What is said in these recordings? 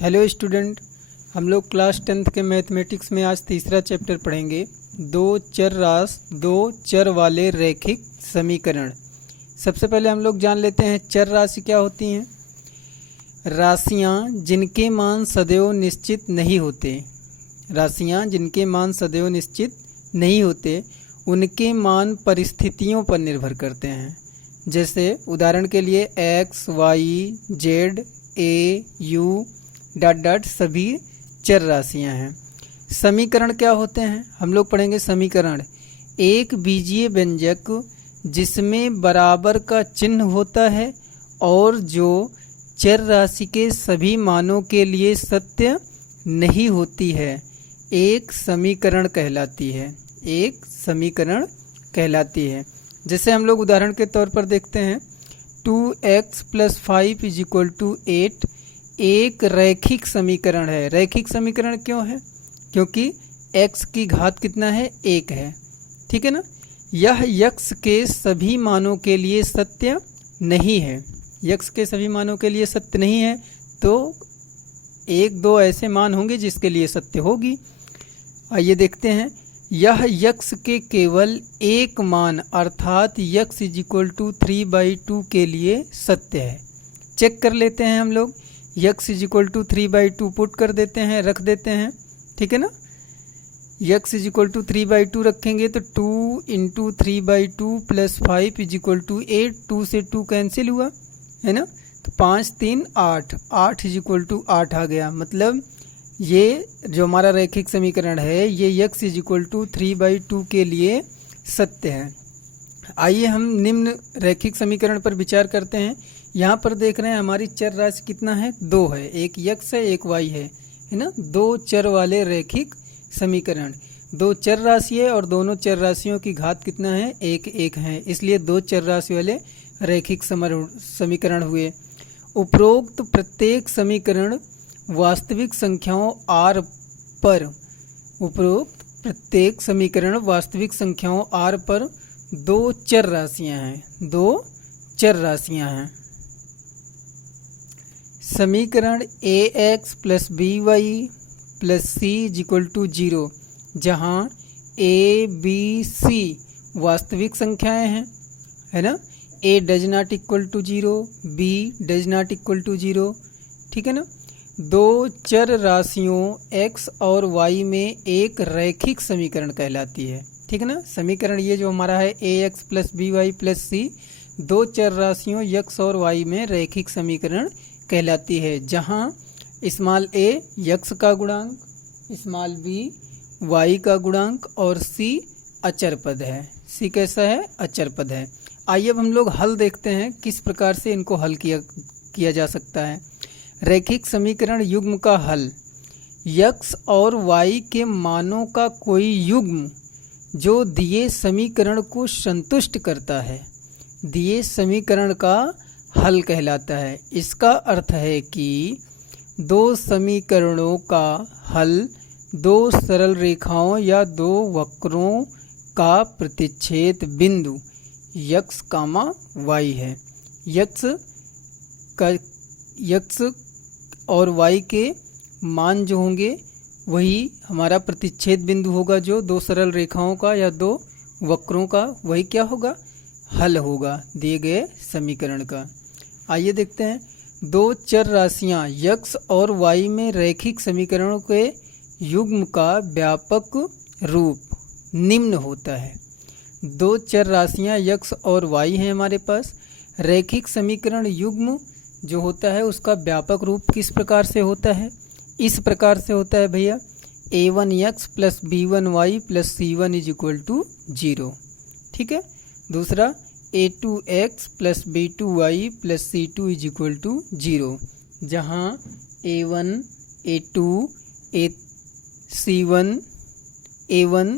Hello student, हम लोग class 10th के मैथमेटिक्स में आज तीसरा चैप्टर पढ़ेंगे। दो चर वाले रैखिक समीकरण। सबसे पहले हम लोग जान लेते हैं चर राशि क्या होती हैं। राशियां जिनके मान सदैव निश्चित नहीं होते, राशियां जिनके मान सदैव निश्चित नहीं होते उनके मान परिस्थितियों पर निर्भर करते हैं। जैसे उदाहरण के लिए x, y, z, a, u dot सभी चर राशियां हैं। समीकरण क्या होते हैं हम लोग पढ़ेंगे। समीकरण एक बीजीय व्यंजक जिसमें बराबर का चिन्ह होता है और जो चर राशि के सभी मानों के लिए सत्य नहीं होती है, एक समीकरण कहलाती है। एक समीकरण कहलाती है। जैसे हम लोग उदाहरण के तौर पर देखते हैं 2x + 5 = 8 एक रैखिक समीकरण है। रैखिक समीकरण क्यों है? क्योंकि x की घात कितना है? 1 है। ठीक है ना। यह x के सभी मानों के लिए सत्य नहीं है। x के सभी मानों के लिए सत्य नहीं है तो एक दो ऐसे मान होंगे जिसके लिए सत्य होगी। आइए देखते हैं। यह x के केवल एक मान अर्थात x = 3/2 के लिए सत्य है। चेक कर लेते हैं हम लोग। x = 3/2 पुट कर देते हैं, रख देते हैं। ठीक है ना। x = 3/2 रखेंगे तो 2 × 3/2 + 5 = 8। 2 से 2 कैंसिल हुआ है ना, तो 5 3 8 8 = 8 आ गया। मतलब ये जो हमारा रैखिक समीकरण है ये x = 3/2 के लिए सत्य है। आइए हम निम्न रैखिक समीकरण पर विचार करते हैं। यहाँ पर देख रहे हैं हमारी चर राशि कितना है? 2 है। एक x है, एक y है ना। दो चर वाले रैखिक समीकरण। दो चर राशि है और दोनों चर राशियों की घात कितना है? 1 1 है। इसलिए दो चर राशि वाले रैखिक समीकरण हुए। उपरोक्त प्रत्येक समीकरण वास्तविक संख्याओं r पर उपरोक्त प्रत्येक समीकरण वास्तविक संख्याओं r पर दो चर राशियां हैं। दो चर राशियां हैं। समीकरण ax + by + c = 0 जहां a, b, c वास्तविक संख्याएं हैं, है ना। a does not equal to 0, b does not equal to 0। ठीक है ना। दो चर राशियों x और y में एक रैखिक समीकरण कहलाती है। ठीक है ना। समीकरण ये जो हमारा है ax + by + c दो चर राशियों x और y में रैखिक समीकरण कहलाती है, जहां स्मॉल a x का गुणांक, स्मॉल b y का गुणांक और c अचर पद है। c कैसा है? अचर पद है। आइए अब हम लोग हल देखते हैं किस प्रकार से इनको हल किया जा सकता है। रैखिक समीकरण युग्म का हल। x और y के मानों का कोई युग्म जो दिए समीकरण को संतुष्ट करता है, दिए समीकरण का हल कहलाता है। इसका अर्थ है कि दो समीकरणों का हल दो सरल रेखाओं या दो वक्रों का प्रतिच्छेद बिंदु x, y है। x और y के मान जो होंगे वही हमारा प्रतिच्छेद बिंदु होगा, जो दो सरल रेखाओं का या दो वक्रों का वही क्या होगा? हल होगा दिए गए समीकरण का। आइए देखते हैं। दो चर राशियां x और y में रैखिक समीकरणों के युग्म का व्यापक रूप निम्न होता है। दो चर राशियां x और y हैं हमारे पास। रैखिक समीकरण युग्म जो होता है उसका व्यापक रूप किस प्रकार से होता है? इस प्रकार से होता है भैया, a1x + b1y + c1 = 0। ठीक है। दूसरा a2x + b2y + c2 = 0 जहां a1 a2 c1 a1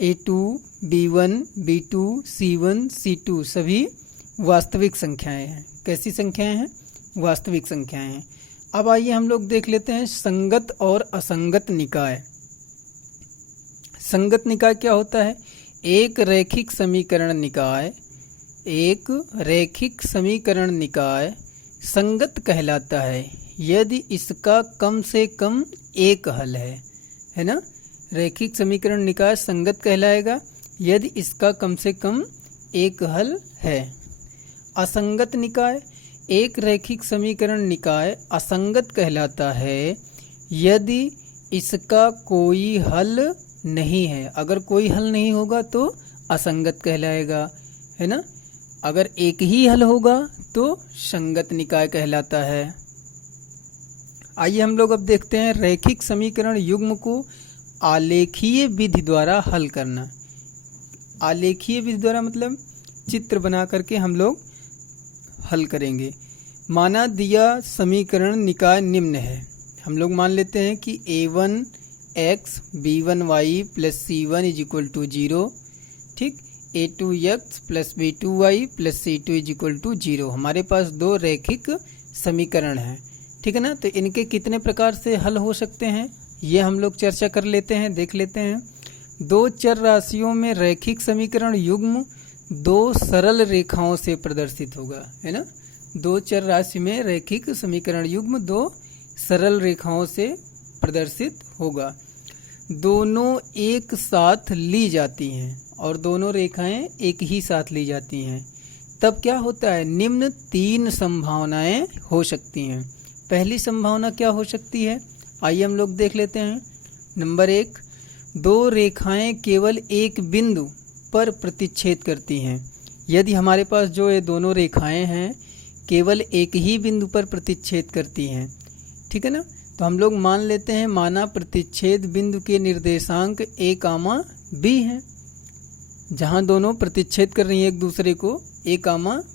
a2 b1 b2 c1 c2 सभी वास्तविक संख्याएं हैं। कैसी संख्याएं हैं? वास्तविक संख्याएं हैं। अब आइए हम लोग देख लेते हैं संगत और असंगत निकाय। संगत निकाय क्या होता है? एक रैखिक समीकरण निकाय, एक रैखिक समीकरण निकाय संगत कहलाता है। यदि इसका कम से कम एक हल है ना। रैखिक समीकरण निकाय संगत कहलाएगा यदि इसका कम से कम एक हल है। असंगत निकाय, एक रैखिक समीकरण निकाय असंगत कहलाता है यदि इसका कोई हल नहीं है। अगर कोई हल नहीं होगा तो असंगत कहलाएगा, है ना। अगर एक ही हल होगा तो संगत निकाय कहलाता है। आइए हम लोग अब देखते हैं रैखिक समीकरण युग्म को आलेखीय विधि द्वारा हल करना। आलेखीय विधि द्वारा मतलब चित्र बना करके हम लोग हल करेंगे। माना दिया समीकरण निकाय निम्न है। हम लोग मान लेते हैं कि a1x b1y plus c1 is equal to 0, ठीक। a2x plus b2y plus c2 is equal to 0। हमारे पास दो रैखिक समीकरण हैं, ठीक है ना। तो इनके कितने प्रकार से हल हो सकते हैं ये हम लोग चर्चा कर लेते हैं, देख लेते हैं। दो चर राशियों में रैखिक समीकरण युग्म दो सरल रेखाओं से प्रदर्शित होगा, है ना। दो चर राशि में रैखिक समीकरण युग्म दो सरल रेखाओं से प्रदर्शित होगा। दोनों एक साथ ली जाती हैं और दोनों रेखाएं एक ही साथ ली जाती हैं। तब क्या होता है, निम्न तीन संभावनाएं हो सकती हैं। पहली संभावना क्या हो सकती है, आइए हम लोग देख लेते हैं। नंबर 1, दो रेखाएं केवल एक बिंदु पर प्रतिच्छेद करती हैं। यदि हमारे पास जो ये दोनों रेखाएं हैं केवल एक ही बिंदु पर प्रतिच्छेद करती हैं, ठीक है ना। तो हम लोग मान लेते हैं, माना प्रतिच्छेद बिंदु के निर्देशांक a, b हैं। जहां दोनों प्रतिच्छेद कर रही हैं एक दूसरे को a,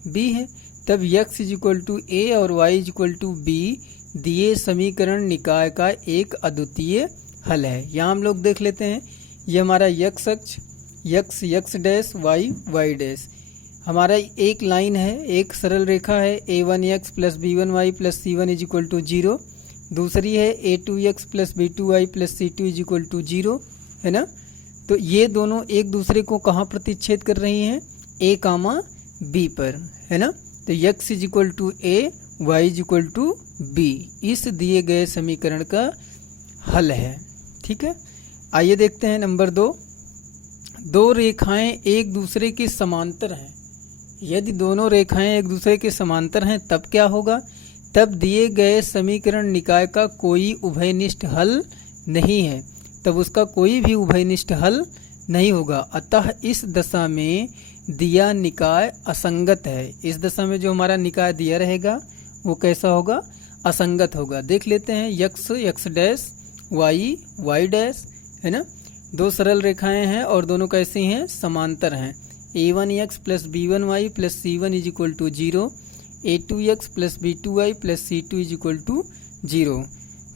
b है, तब x is equal to a और y is equal to b दिए समीकरण निकाय का एक अद्वितीय हल है। यहाँ हम लोग देख लेते हैं, ये हमारा x अक्ष, x डैश y डैश हमारा एक लाइन है, एक सरल रेखा है। a1x plus b1y plus c1 is equal to 0। दूसरी है a2x plus b2y plus c2 is equal to 0, है ना। तो ये दोनों एक दूसरे को कहाँ प्रतिच्छेद कर रही हैं, a, b पर, है ना। तो x is equal to a, y is equal to b इस दिए गए समीकरण का हल है, ठीक है। आइए देखते हैं नंबर 2, दो रेखाएं एक दूसरे के समांतर हैं। यदि दोनों रेखाएं एक दूसरे के समांतर हैं तब क्या होगा, तब दिए गए समीकरण निकाय का कोई उभयनिष्ठ हल नहीं है, तब उसका कोई भी उभयनिष्ठ हल नहीं होगा। अतः इस दशा में दिया निकाय असंगत है। इस दशा में जो हमारा निकाय दिया रहेगा वो कैसा होगा, असंगत होगा। देख लेते हैं, x डैश y डैश, है ना। दो सरल रेखाएं हैं और दोनों कैसी हैं, समांतर हैं। a1x plus b1y plus c1 is equal to 0, a2x plus b2y plus c2 is equal to 0,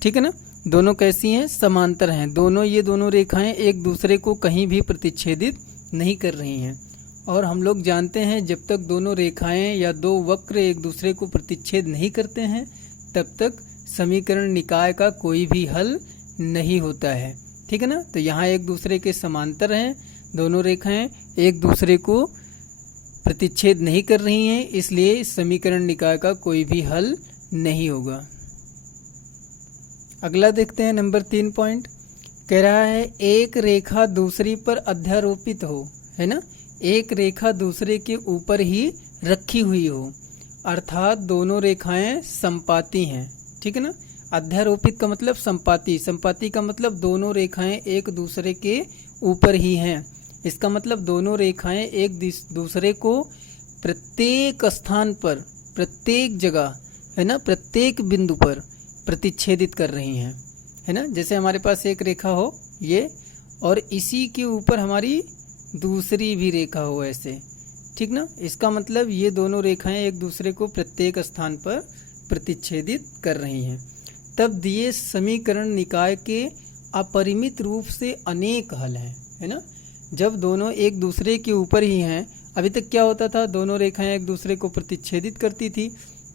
ठीक है ना। दोनों कैसी हैं, समांतर हैं। ये दोनों रेखाएं एक दूसरे को कहीं भी प्रतिच्छेदित नहीं कर रही हैं। और हम लोग जानते हैं जब तक दोनों रेखाएं या दो वक्र एक दूसरे को प्रतिच्छेद नहीं करते हैं तब तक समीकरण निकाय का कोई भी हल नहीं होता है, ठीक है ना। तो यहाँ एक दूसरे के समांतर हैं, दोनों रेखाएं एक दूसरे को प्रतिच्छेद नहीं कर रही हैं, इसलिए इस समीकरण निकाय का कोई भी हल नहीं होगा। अगला देखते हैं, नंबर 3 पॉइंट कह रहा है एक रेखा दूसरी पर अध्यारोपित हो, है ना। एक रेखा दूसरे के ऊपर ही रखी हुई हो, अर्थात दोनों रेखाएं संपाती हैं, ठीक है ना। अध्यारोपित का मतलब संपाती, संपाती का मतलब दोनों रेखाएं एक दूसरे के ऊपर ही हैं। इसका मतलब दोनों रेखाएं एक दूसरे को प्रत्येक स्थान पर, प्रत्येक जगह, है ना, प्रत्येक बिंदु पर प्रतिच्छेदित कर रही हैं, है ना। जैसे हमारे पास एक रेखा हो ये, और इसी के ऊपर हमारी दूसरी भी रेखा हो ऐसे, ठीक ना। इसका मतलब ये दोनों रेखाएं एक दूसरे को प्रत्येक स्थान पर प्रतिच्छेदित कर रही हैं। तब दिए समीकरण निकाय के अपरिमित रूप से अनेक हल हैं, है ना। जब दोनों एक दूसरे के ऊपर ही हैं, अभी तक क्या होता था, दोनों रेखाएं एक दूसरे को प्रतिच्छेदित करती थी,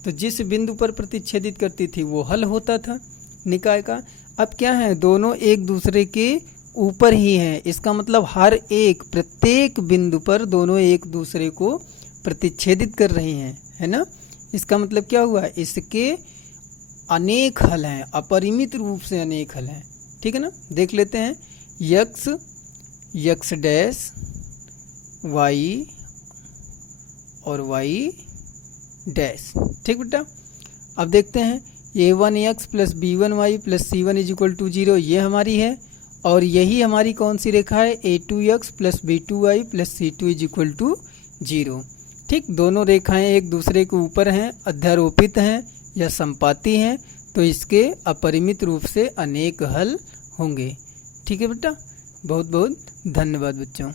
तो जिस बिंदु पर प्रतिच्छेदित करती थी वो हल होता था निकाय का। अब क्या है, दोनों एक दूसरे के ऊपर ही हैं, इसका मतलब हर एक प्रत्येक बिंदु पर दोनों एक दूसरे को प्रतिच्छेदित कर रही हैं, है ना। इसका मतलब क्या हुआ, इसके अनेक हल हैं, अपरिमित रूप से अनेक हल हैं। ठीक है ना, देख लेते हैं। यक्स, यक्स डैश, वाई और वाई डैश। ठीक बेटा, अब देखते हैं a1x plus b1y plus c1 is equal to 0, ये हमारी है। और यही हमारी कौन सी रेखा है, a2x plus b2y plus c2 is equal to 0। ठीक, दोनों रेखाएं एक दूसरे के ऊपर हैं, अध्यारोपित हैं या संपाती हैं, तो इसके अपरिमित रूप से अनेक हल होंगे। ठीक है बेटा, बहुत बहुत धन्यवाद बच्चों।